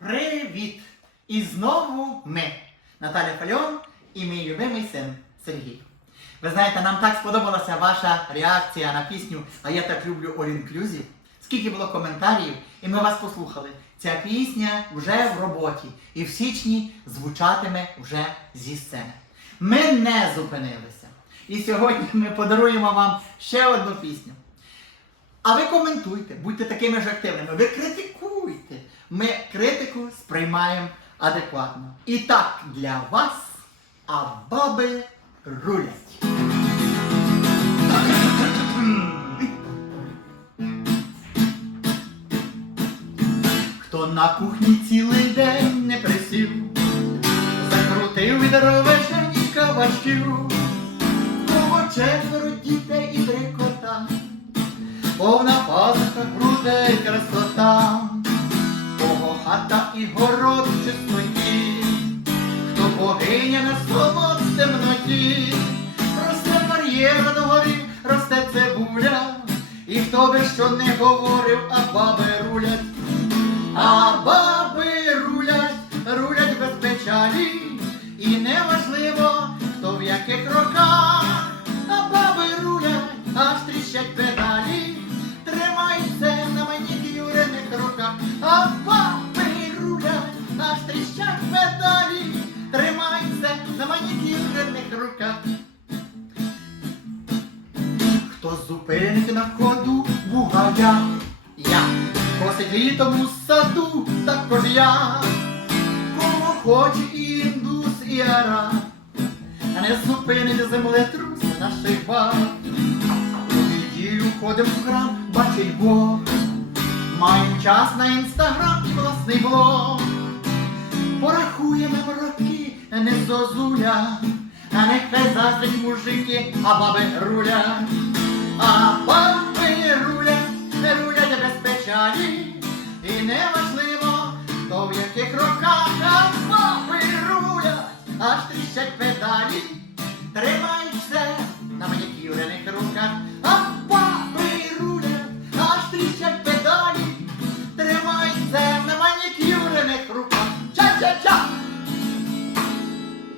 Привіт! І знову ми, Наталя Фальон і мій любимий син Сергій. Ви знаєте, нам так сподобалася ваша реакція на пісню А я так люблю All Inclusive. Скільки було коментарів, і ми вас послухали. Ця пісня вже в роботі і в січні звучатиме вже зі сцени. Ми не зупинилися. І сьогодні ми подаруємо вам ще одну пісню. А ви коментуйте, будьте такими ж активними. Ви критикуйте. Ми критику сприймаємо адекватно. І так для вас, а баби рулять. Хто на кухні цілий день не присів, закрутив від ровешенька бачків, кого четверо дітей і три кота, повна пазуха, грудей красота, хто на свобод в темноті, росте бар'єра догори, росте цибуля, і хто би що не говорив, а баби рулять. А баби рулять, рулять без печалі, і неважливо, хто в яких роках, а баби рулять, аж тріщать педалі, тримаються на манікюрених руках, а баби рулять, аж тріщать педалі, тримаються на манікюрених руках. Хто зупинить на ходу бугая? Я посидь літом у саду, також я, кого хоче індус, і араб, а не зупинить землетрус наших баб. У неділю ходим в храм, бачить Бог, маємо час на інстаграм і власний блог. Не зозуля, а нехай заздрить мужики, а баби руля, а баби руля, не руля рулять без печалі, і неважливо, то в яких роках а баби руля, аж тріщать педалі. Треба